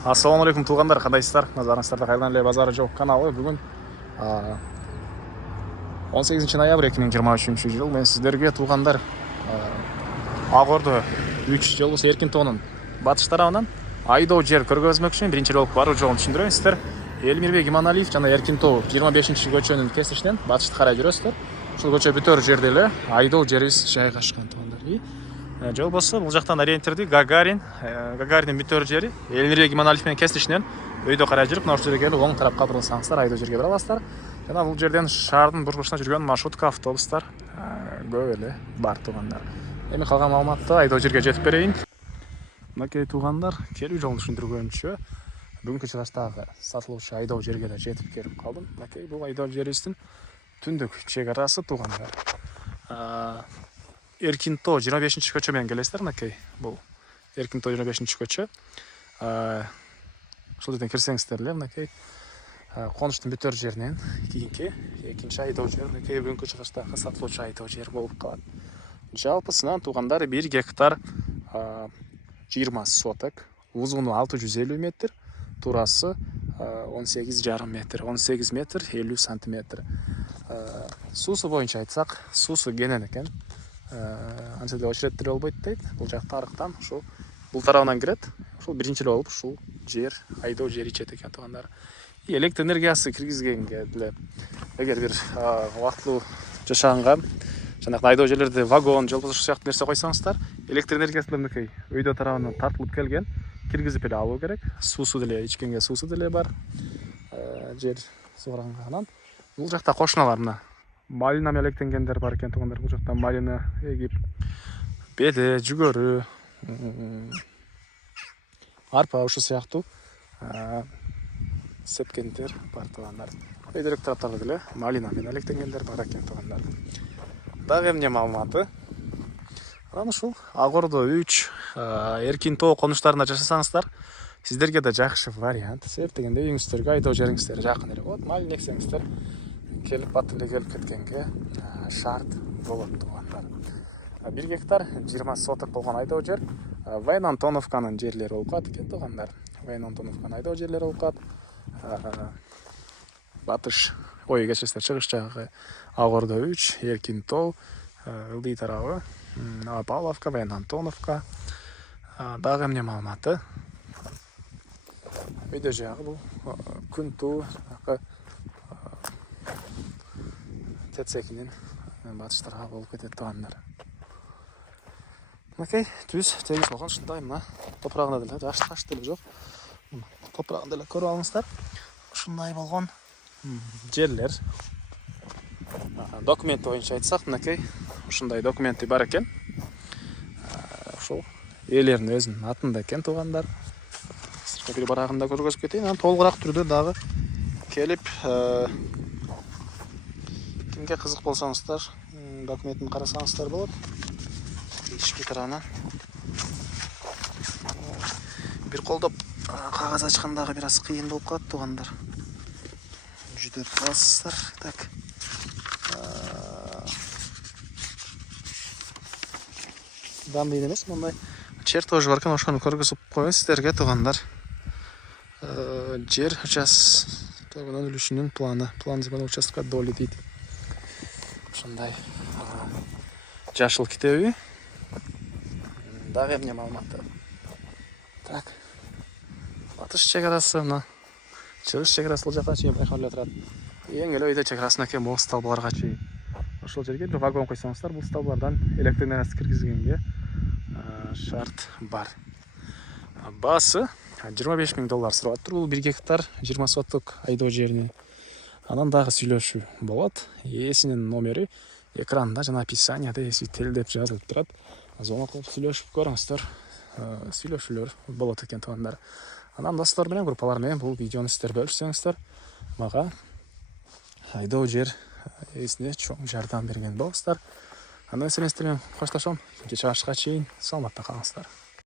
Ассалаумағалейкум туғандар, қандайсыздар? Назарыңыздарда қайдан эле базары жоқ каналы. Бүгін 18 ноябрь 2023 жыл. Мен сіздерге туғандар Ағорды 3 жыл Еркинтоның батыш тарабынан айдоо жер көргөзмөкчү. Биринчи болуп баруу жолун түшүндүрөйүн сиздер. Элмирбек Иманалиев жана Еркинтоо 25 көчөнүн кесишинен батышты карай жүрөсүздөр. Ушул көчө бүтөр жерде эле айдоо жерибиз жайгашкан туғандар. Жол болсо бул жактан ориентирди Гагаринин бүтөр жери Элмирбек Иманалиев менен кесишинен өйдө карай жүрүп, мына ушул жерге келип оң тарапка бурулсаңыздар айдоо жерге бара аласыздар. Жана бул жерден шаардын бурчусуна жүргөн маршрутка автобустар көп эле бар туғандар. Эми калган маалыматты айдоо жерге жетип берейин. Мынакей туғандар, келүү жолун түшүндүргөнчө бүгүнкү чыгыштагы сатылуучу айдоо жерге да жетип келип калдым. Мынакей бул айдоо жерибиздин түндүк чек арасы туғандар. Еркинтоо 25 көчө менен келесиздер. Мынакей бул Еркинтоо 25 көчө. Ушул жерден кирсеңиздер эле мынакей конуштун бүтөр жеринен кийинки экинчи айдоо жер, мынакей бүгүнкү чыгыштагы сатылуучу айдоо жер болуп калат. Жалпысынан туғандар 1 гектар 20 соток, узуну 650 метр, турасы 18,5 метр, 18 метр 50 сантиметр. Суусу боюнча айтсак, суусу кенен экен. Анча да очереттер болбойт дейт. Бул жакта арыктан ушул бул тарабынан кирет. Ушул биринчи болуп ушул жер айдоо жери ичет экен туғандар. Электр энергиясы киргизгенге деле эгер бир убактылуу жашаганга жанагы айдоо жерлерде вагон, жол ушул сыяктуу нерсе койсоңуздар, электр энергиясы мынакей өйдө тарабынан тартылып келген, киргизип эле алуу керек. Суусу деле ичкенге суусу деле бар. Жер сугарганга бул жакта кошуналар мына малина мелектенгендер бар экен туғандар. Бул жакта малина эгип, беде, жүгөрү, арпа ушул сыяктуу сепкендер бар туғандар. Өйдөрөк тараптарда деле малина менен электенгендер бар экен туғандар. Дагы эмне маалыматы? Анан ушул Ағордо 3 Еркинтоо конуштарында жашасаңыздар, сиздерге да жакшы вариант. Себеп дегенде үйүңүздөргө айдоо жериңиздер жакын эле болот. Малина эксеңиздер келип бат эле келип кеткенге шарт болот туғандар. 1 гектар 20 соток болгон айдоо жер Вейн Антоновканын жерлери болуп калат экен туғандар. Вейн Антоновканын айдоо жерлери болуп калат. Батыш кечесиздер чыгыш жагы Ағордо 3, Еркинтоо, ылдый тарабы Павловка, Вейн Антоновка. Дагы эмне маалыматы? Өйдө жагы бул күн туу Тецекинин батыш тарабы болуп кетет туғандар. Мынакей түз тегиз болгон ушундай мына топурагында деле жаш таш деле жок. Топурагын деле көрүп алыңыздар. Ушундай болгон жерлер. Документ боюнча айтсак, мынакей ушундай документи бар экен. Ушул ээлеринин өзүнүн атында экен туғандар. Сиздерге бир барагында көргөзүп кетейин. Анан толугураак түрдө дагы келип кимге кызык болсоңуздар, документин карасаңыздар болот. Ички тарабынан бир колдоп кагаз ачкандагы бир аз кыйын болуп калат туғандар. Жүдөп каласыздар. Так. Данный эмес, мындай чертож бар экен, ошону көргөзүп коеюн сиздерге туғандар. Жер участогунун үлүшүнүн план земельного участка доли дейт. Ушундай жашыл китеби. Дагы эмне маалыматы? Так. Батыш чек арасы мына чыгыш чек арасы бул жака чейин байкалып турат. Эң эле өйдө чек арасына экен бул столбаларга чейин. Ошол жерге бир вагон койсоңуздар, бул столбалардан электр энергиясы киргизгенге шарт бар. Баасы $25,000 сурап тур. Бул 1 гектар 20 соток айдоо жерини. Анан дагы сүйлөшүү болот. Ээсинин номери экранда жана описанияда эсител деп жазылып турат. Звонок кылып сүйлөшүп көрүңүздөр. Сүйлөшүүлөр болот экен туғандар. Анан достор менен, группалар менен бул видеону сиздер бөлүшсөңүздөр, мага айдоо жер ээсине чоң жардам берген болуңуздар. Андан сиздер менен коштошом. Кече чыгышка чейин саламатта калыңыздар.